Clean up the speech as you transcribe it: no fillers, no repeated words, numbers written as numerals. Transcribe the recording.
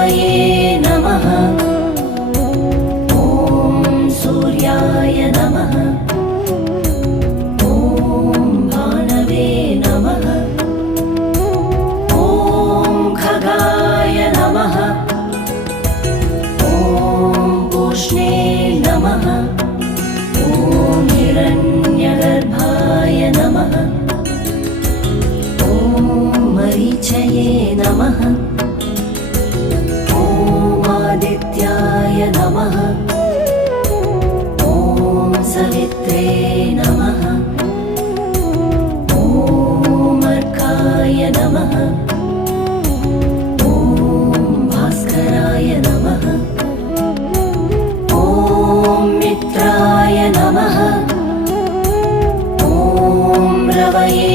रवये नमः। ॐ सूर्याय नमः। ॐ भानवे नमः। ॐ खगाय नमः। ॐ पूष्णे नमः। ॐ हिरण्यगर्भाय नमः। ॐ मरीचये नमः। ॐ आदित्याय नमः। ॐ सवित्रे नमः। ॐ अर्काय नमः। ॐ भास्कराय नमः। ॐ मित्राय नमः। ॐ रवये